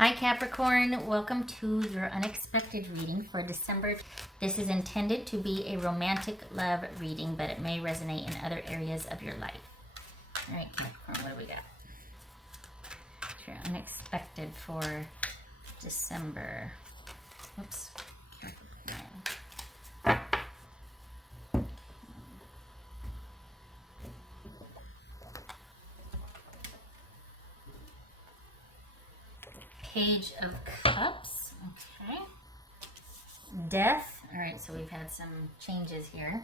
Hi Capricorn, welcome to your unexpected reading for December. This is intended to be a romantic love reading, but it may resonate in other areas of your life. All right, Capricorn, what do we got? Your unexpected for December. Oops. Page of Cups. Okay. Death. All right, so we've had some changes here.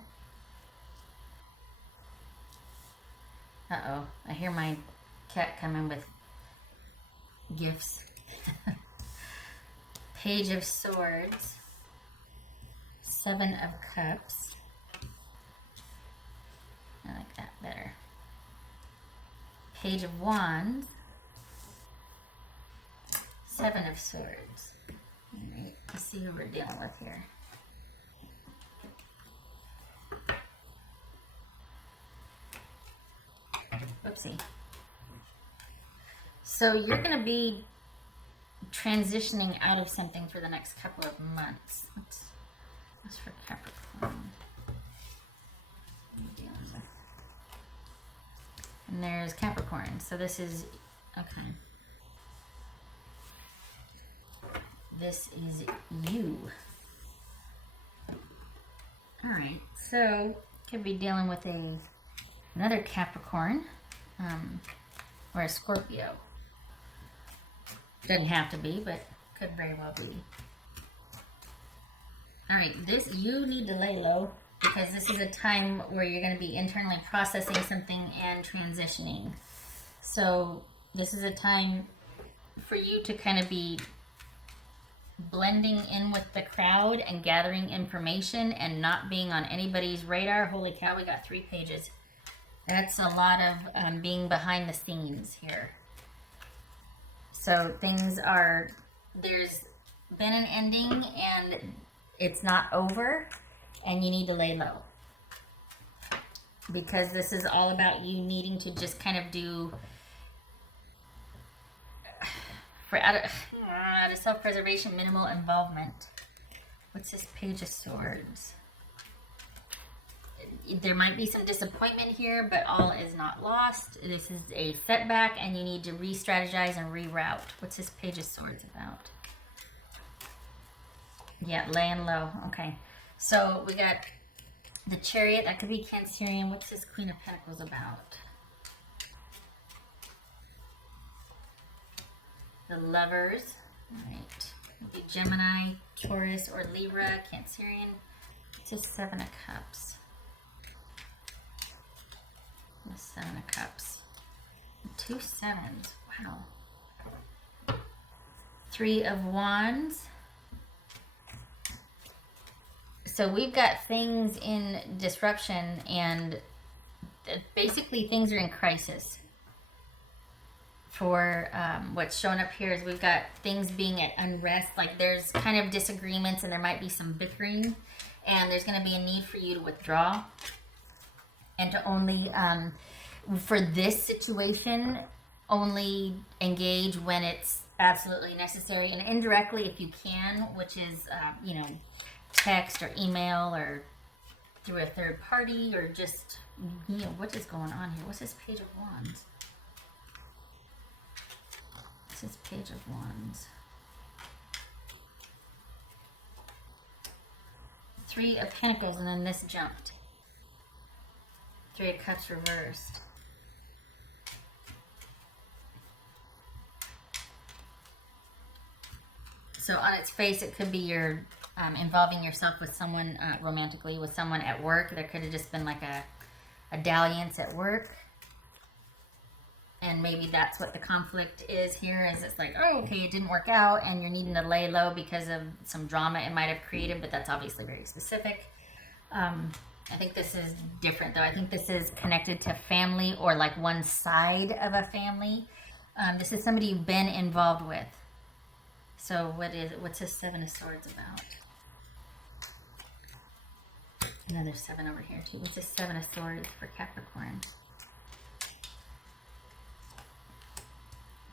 Uh-oh, I hear my cat coming with gifts. Page of Swords. Seven of Cups. I like that better. Page of Wands. Seven of Swords. All right, let's see who we're dealing with here. Whoopsie. So you're going to be transitioning out of something for the next couple of months. That's for Capricorn. And there's Capricorn. So this is, okay. This is you. All right, so could be dealing with another Capricorn or a Scorpio. Doesn't have to be, but could very well be. All right, you need to lay low because this is a time where you're going to be internally processing something and transitioning. So this is a time for you to kind of be blending in with the crowd and gathering information and not being on anybody's radar. Holy cow, we got 3 pages. That's a lot of being behind the scenes here. So there's been an ending and it's not over and you need to lay low. Because this is all about you needing to just kind of do out of self-preservation, minimal involvement. What's this Page of Swords? There might be some disappointment here, but all is not lost. This is a setback and you need to re-strategize and reroute. What's this Page of Swords about? Yeah, laying low. Okay. So we got the Chariot. That could be Cancerian. What's this Queen of Pentacles about? The Lovers. All right. Be Gemini, Taurus, or Libra, Cancerian. It's a Seven of Cups. The Seven of Cups. 2 sevens. Wow. 3 of Wands. So we've got things in disruption and basically things are in crisis. For what's showing up here is we've got things being at unrest, like there's kind of disagreements and there might be some bickering and there's going to be a need for you to withdraw and to only, for this situation, only engage when it's absolutely necessary and indirectly if you can, which is, text or email or through a third party or just, what is going on here? What's this Page of Wands? This is Page of Wands. 3 of Pentacles, and then this jumped. 3 of Cups reversed. So on its face, it could be you're involving yourself with someone romantically, with someone at work. There could have just been like a dalliance at work. And maybe that's what the conflict is here, is it's like, oh, okay, it didn't work out, and you're needing to lay low because of some drama it might have created, but that's obviously very specific. I think this is different, though. I think this is connected to family or like one side of a family. This is somebody you've been involved with. So what's this Seven of Swords about? Another 7 over here, too. What's this Seven of Swords for Capricorn?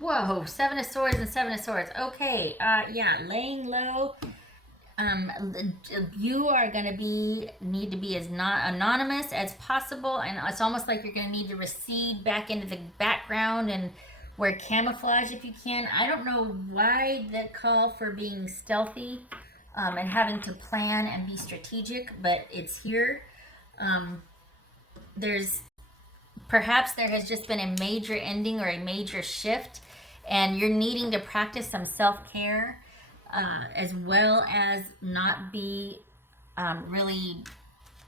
Whoa, Seven of Swords and Seven of Swords. Okay, yeah, laying low. You are going to need to be as not anonymous as possible, and it's almost like you're going to need to recede back into the background and wear camouflage if you can. I don't know why the call for being stealthy and having to plan and be strategic, but it's here. Perhaps there has just been a major ending or a major shift, and you're needing to practice some self-care, as well as not be really.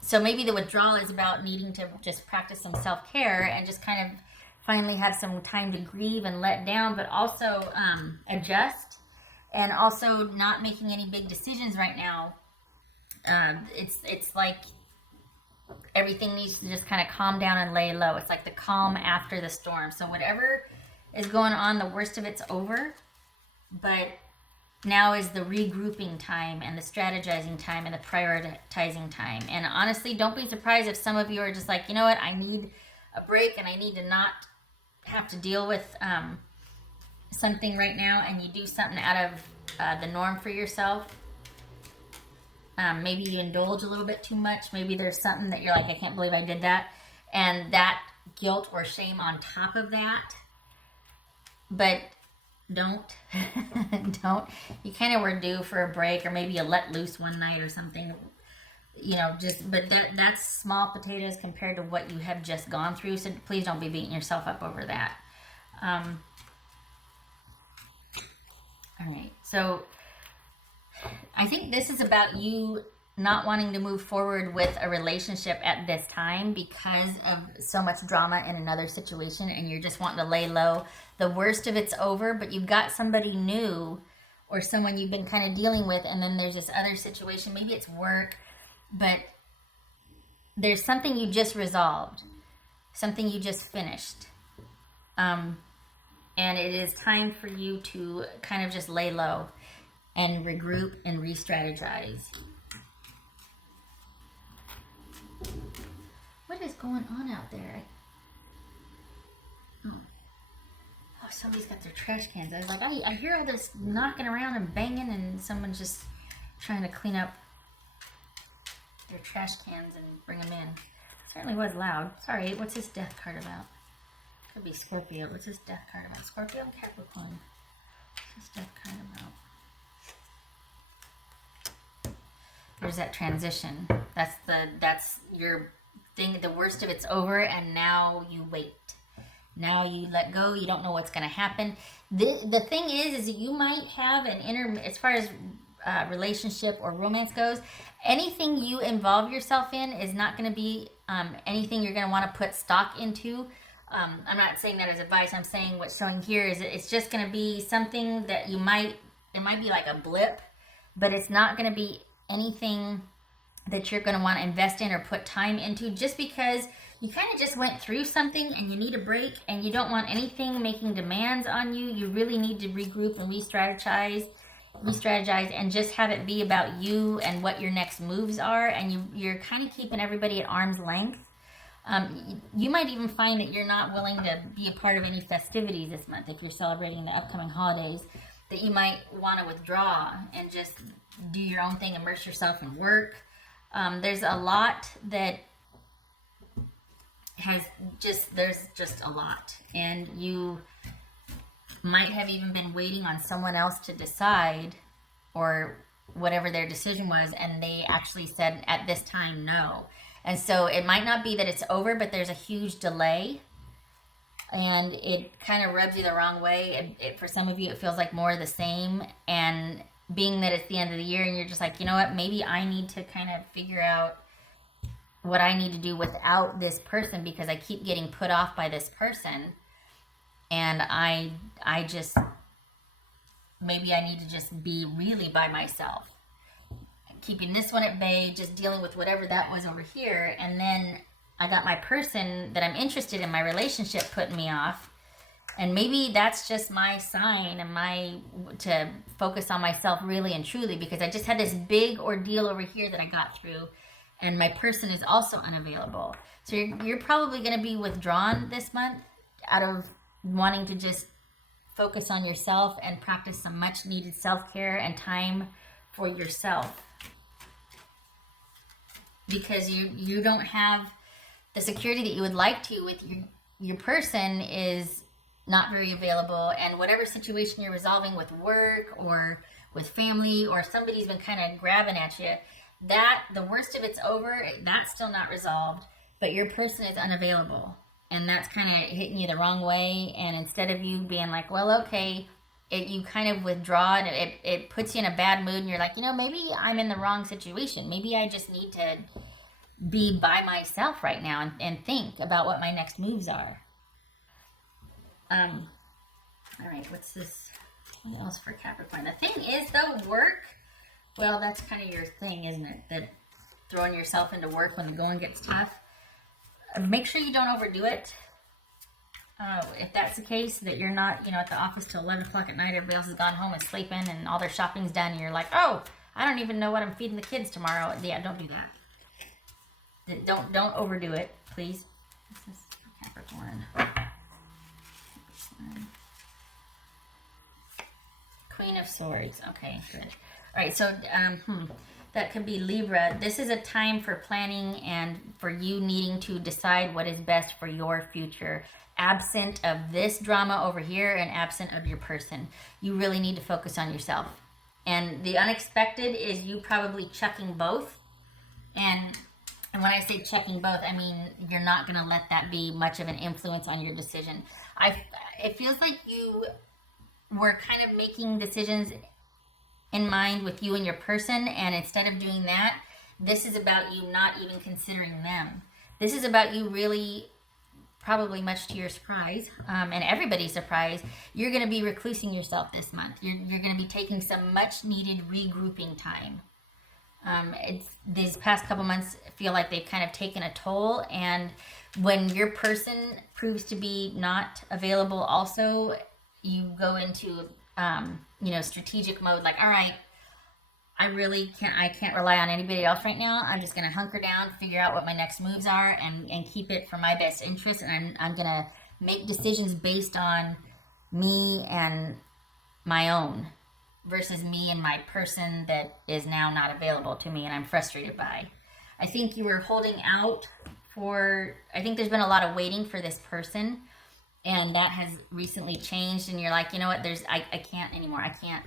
So maybe the withdrawal is about needing to just practice some self-care and just kind of finally have some time to grieve and let down, but also adjust, and also not making any big decisions right now. It's like everything needs to just kind of calm down and lay low. It's like the calm after the storm. So whatever is going on, the worst of it's over, but now is the regrouping time and the strategizing time and the prioritizing time. And honestly, don't be surprised if some of you are just like, you know what, I need a break and I need to not have to deal with something right now, and you do something out of the norm for yourself. Maybe you indulge a little bit too much. Maybe there's something that you're like, I can't believe I did that. And that guilt or shame on top of that. But don't. Don't. You kind of were due for a break, or maybe you let loose one night or something. You know, but that's small potatoes compared to what you have just gone through. So please don't be beating yourself up over that. All right. So I think this is about you not wanting to move forward with a relationship at this time because of so much drama in another situation, and you're just wanting to lay low. The worst of it's over, but you've got somebody new or someone you've been kind of dealing with, and then there's this other situation. Maybe it's work, but there's something you just resolved, something you just finished. And it is time for you to kind of just lay low and regroup and re-strategize. What is going on out there? Oh, somebody's got their trash cans. I was like, I hear all this knocking around and banging, and someone's just trying to clean up their trash cans and bring them in. It certainly was loud. Sorry, what's this death card about? Could be Scorpio. What's this death card about? Scorpio and Capricorn. What's this death card about? There's that transition. That's your thing. The worst of it's over, and now you wait. Now you let go. You don't know what's going to happen. The thing is that you might have an as far as relationship or romance goes, anything you involve yourself in is not going to be anything you're going to want to put stock into. I'm not saying that as advice. I'm saying what's showing here is it's just going to be something that it might be like a blip, but it's not going to be anything that you're going to want to invest in or put time into, just because you kind of just went through something and you need a break, and you don't want anything making demands on you. You really need to regroup and re-strategize and just have it be about you and what your next moves are, and you're kind of keeping everybody at arm's length. You might even find that you're not willing to be a part of any festivities this month if you're celebrating the upcoming holidays, that you might want to withdraw and just do your own thing, immerse yourself in work. There's a lot that there's just a lot, and you might have even been waiting on someone else to decide, or whatever their decision was, and they actually said at this time no. And so it might not be that it's over, but there's a huge delay, and it kind of rubs you the wrong way. For some of you, it feels like more of the same, and being that it's the end of the year and you're just like, you know what, maybe I need to kind of figure out what I need to do without this person, because I keep getting put off by this person, and I just, maybe I need to just be really by myself, keeping this one at bay, just dealing with whatever that was over here. And then I got my person that I'm interested in, my relationship, putting me off. And maybe that's just my sign and to focus on myself really and truly, because I just had this big ordeal over here that I got through, and my person is also unavailable. So you're probably going to be withdrawn this month out of wanting to just focus on yourself and practice some much needed self-care and time for yourself. Because you don't have the security that you would like to with your person is not very available, and whatever situation you're resolving with work or with family, or somebody's been kind of grabbing at you, that the worst of it's over, that's still not resolved, but your person is unavailable, and that's kind of hitting you the wrong way. And instead of you being like, well, okay, you kind of withdraw, and it puts you in a bad mood, and you're like, maybe I'm in the wrong situation. Maybe I just need to be by myself right now and think about what my next moves are. All right, what's this? What else for Capricorn? The thing is, though, work, well, that's kind of your thing, isn't it? That throwing yourself into work when the going gets tough. Make sure you don't overdo it. If that's the case, that you're not, at the office till 11 o'clock at night, everybody else has gone home and sleeping, and all their shopping's done, and you're like, oh, I don't even know what I'm feeding the kids tomorrow. Yeah, don't do that. Don't overdo it, please. This is Capricorn. Queen of Swords. Okay, good. All right, so that could be Libra. This is a time for planning and for you needing to decide what is best for your future. Absent of this drama over here and absent of your person, you really need to focus on yourself. And the unexpected is you probably checking both. And when I say checking both, I mean you're not going to let that be much of an influence on your decision. It feels like you were kind of making decisions in mind with you and your person, and instead of doing that, this is about you not even considering them. This is about you really, probably much to your surprise, and everybody's surprise, you're going to be reclusing yourself this month. You're going to be taking some much needed regrouping time. These past couple months feel like they've kind of taken a toll, and when your person proves to be not available also, you go into strategic mode, like, all right, I can't rely on anybody else right now. I'm just going to hunker down, figure out what my next moves are, and keep it for my best interest, and I'm going to make decisions based on me and my own versus me and my person that is now not available to me and I'm frustrated by. I think you were holding out I think there's been a lot of waiting for this person, and that has recently changed, and you're like, you know what, I can't anymore. I can't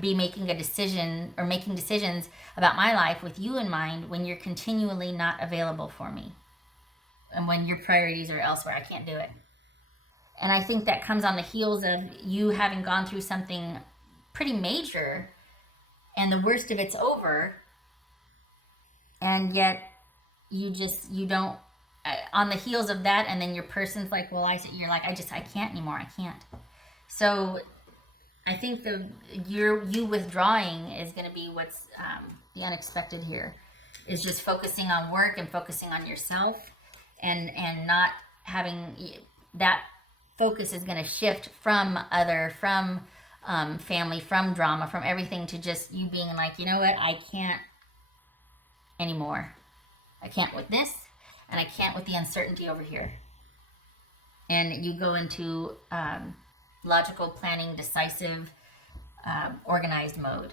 be making a decision or making decisions about my life with you in mind when you're continually not available for me. And when your priorities are elsewhere, I can't do it. And I think that comes on the heels of you having gone through something pretty major, and the worst of it's over, and yet you don't, on the heels of that, and then your person's like, well, you're like, I can't anymore. I can't. So I think you withdrawing is going to be what's the unexpected here, is just focusing on work and focusing on yourself, and not having that focus is going to shift from family, from drama, from everything, to just you being like, you know what, I can't anymore. I can't with this, and I can't with the uncertainty over here. And you go into logical, planning, decisive, organized mode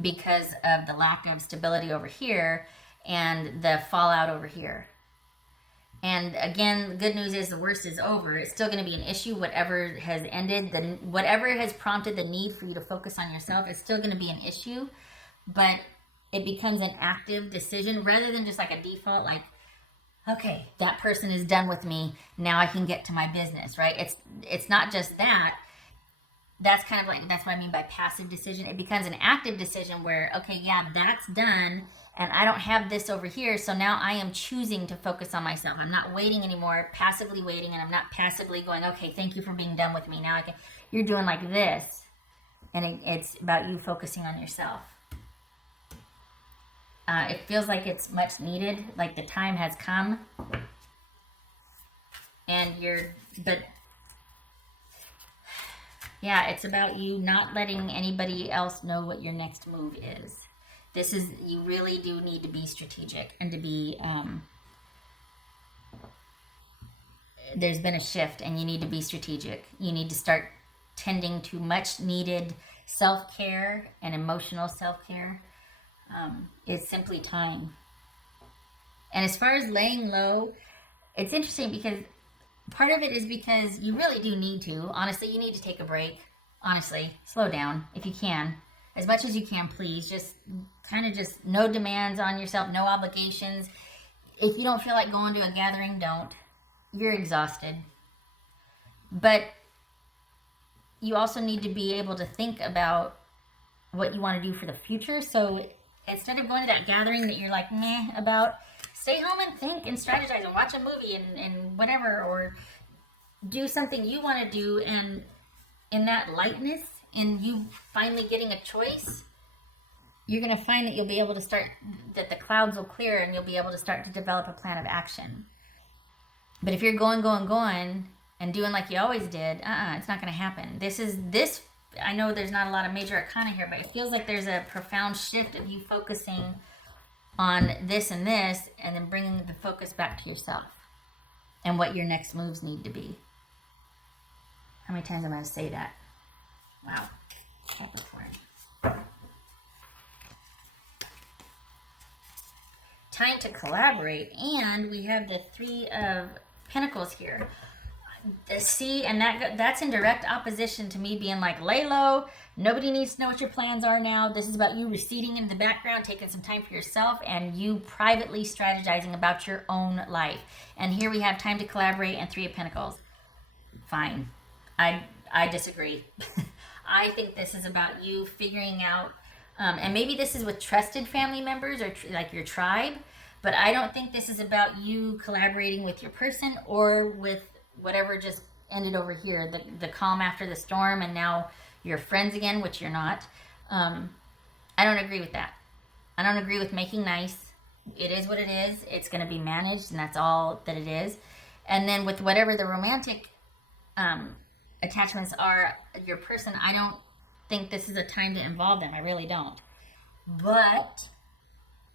because of the lack of stability over here and the fallout over here. And again, the good news is the worst is over. It's still going to be an issue. Whatever has ended, whatever has prompted the need for you to focus on yourself, it's still going to be an issue, but it becomes an active decision rather than just like a default, like, okay, that person is done with me. Now I can get to my business, right? It's not just that. That's kind of like, that's what I mean by passive decision. It becomes an active decision where, okay, yeah, that's done, and I don't have this over here, so now I am choosing to focus on myself. I'm not waiting anymore, passively waiting, and I'm not passively going, okay, thank you for being done with me. Now I can. You're doing like this, and it's about you focusing on yourself. It feels like it's much needed, like the time has come, and yeah, it's about you not letting anybody else know what your next move is. You really do need to be strategic and to be, there's been a shift and you need to be strategic. You need to start tending to much needed self-care and emotional self-care. It's simply time. And as far as laying low, it's interesting because part of it is because you really do need to. Honestly, you need to take a break. Honestly, slow down if you can. As much as you can, please. Just kind of just no demands on yourself, no obligations. If you don't feel like going to a gathering, don't. You're exhausted. But you also need to be able to think about what you want to do for the future. So instead of going to that gathering that you're like meh about, stay home and think and strategize and watch a movie and whatever, or do something you want to do. And in that lightness and you finally getting a choice, you're going to find that you'll be able to start, that the clouds will clear and you'll be able to start to develop a plan of action. But if you're going and doing like you always did, it's not going to happen. This, I know there's not a lot of major arcana here, but it feels like there's a profound shift of you focusing on this and this, and then bringing the focus back to yourself and what your next moves need to be. How many times am I going to say that? Wow. Capricorn. Time to collaborate. And we have the Three of Pentacles here. See, and that's in direct opposition to me being like, lay low. Nobody needs to know what your plans are now. This is about you receding in the background, taking some time for yourself, and you privately strategizing about your own life. And here we have time to collaborate and Three of Pentacles. Fine. I disagree. I think this is about you figuring out, and maybe this is with trusted family members or like your tribe, but I don't think this is about you collaborating with your person or with whatever just ended over here, the calm after the storm, and now you're friends again, which you're not. I don't agree with that. I don't agree with making nice. It is what it is. It's going to be managed, and that's all that it is. And then with whatever the romantic attachments are, your person, I don't think this is a time to involve them. I really don't. But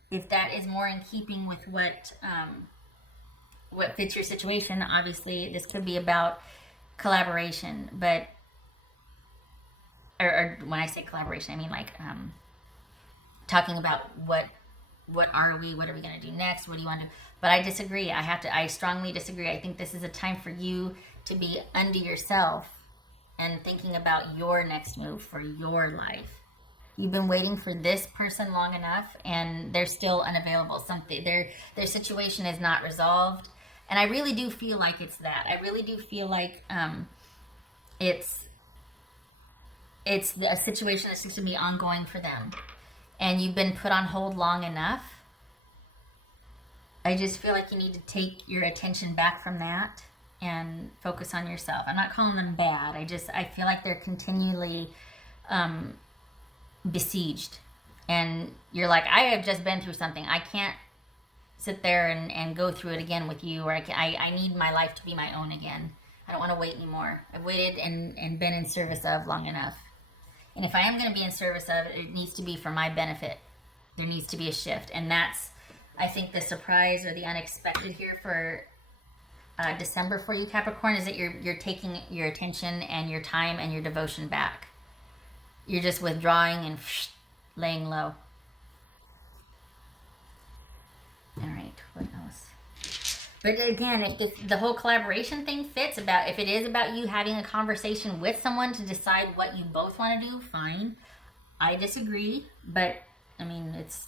if that is more in keeping with what fits your situation, obviously this could be about collaboration. But or when I say collaboration, I mean like talking about what are we going to do next, what do you want to do. But I disagree. I strongly disagree. I think this is a time for you to be unto yourself and thinking about your next move for your life. You've been waiting for this person long enough, and they're still unavailable. Their situation is not resolved, and I really do feel like it's that. I really do feel like it's a situation that seems to be ongoing for them, and you've been put on hold long enough. I just feel like you need to take your attention back from that and focus on yourself. I'm not calling them bad. I feel like they're continually besieged. And you're like, I have just been through something. I can't sit there and go through it again with you, or I need my life to be my own again. I don't want to wait anymore. I've waited and been in service of long enough. And if I am going to be in service of, it needs to be for my benefit. There needs to be a shift. And that's, I think, the surprise or the unexpected here for December for you, Capricorn, is that you're taking your attention and your time and your devotion back. You're just withdrawing and laying low. All right, what else? But again, if the whole collaboration thing fits, if it is about you having a conversation with someone to decide what you both want to do, fine. I disagree, but I mean, it's,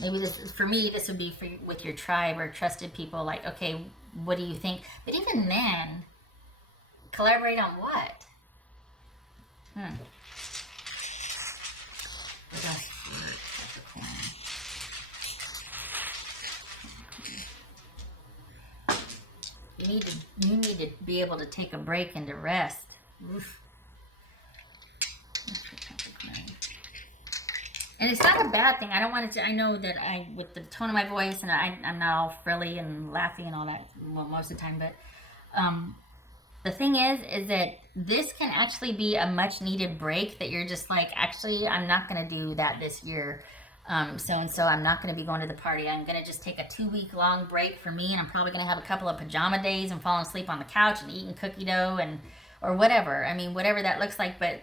maybe for me, this would be with your tribe or trusted people. Like, okay, what do you think? But even then, collaborate on what? What else for Capricorn? You need to be able to take a break and to rest. Oof. And it's not a bad thing. I don't want it to, I know that with the tone of my voice, and I'm not all frilly and laughy and all that most of the time, but the thing is that this can actually be a much needed break that you're just like, actually, I'm not going to do that this year. So-and-so, I'm not going to be going to the party. I'm going to just take a 2-week long break for me, and I'm probably going to have a couple of pajama days and falling asleep on the couch and eating cookie dough and or whatever. I mean, whatever that looks like, but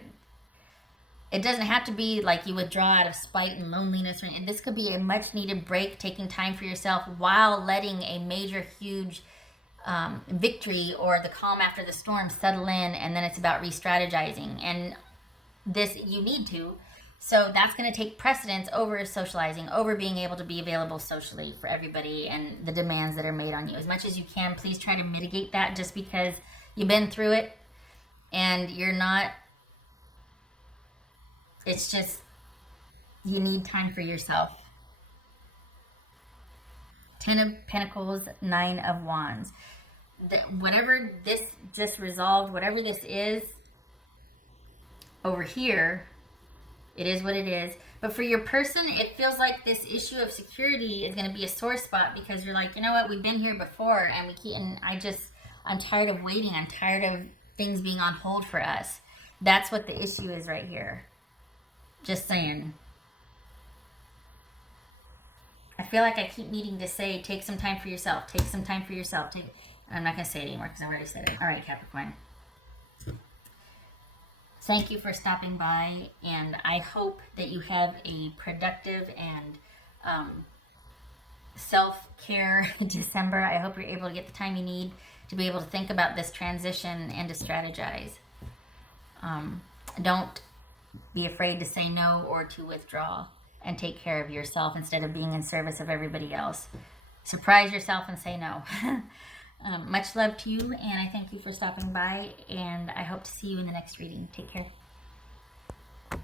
it doesn't have to be like you withdraw out of spite and loneliness. And this could be a much needed break, taking time for yourself while letting a major, huge victory or the calm after the storm settle in, and then it's about re-strategizing. And this, you need to. So that's going to take precedence over socializing, over being able to be available socially for everybody and the demands that are made on you. As much as you can, please try to mitigate that, just because you've been through it and you're not, it's just, you need time for yourself. 10 of Pentacles, 9 of Wands. Whatever this just resolved, whatever this is over here, it is what it is. But for your person, it feels like this issue of security is going to be a sore spot, because you're like, you know what, we've been here before, and we keep, and I'm tired of waiting. I'm tired of things being on hold for us. That's what the issue is right here. Just saying. I feel like I keep needing to say, take some time for yourself. Take some time for yourself. I'm not going to say it anymore because I already said it. All right, Capricorn. Thank you for stopping by, and I hope that you have a productive and self-care December. I hope you're able to get the time you need to be able to think about this transition and to strategize. Don't be afraid to say no or to withdraw, and take care of yourself instead of being in service of everybody else. Surprise yourself and say no. Much love to you, and I thank you for stopping by, and I hope to see you in the next reading. Take care.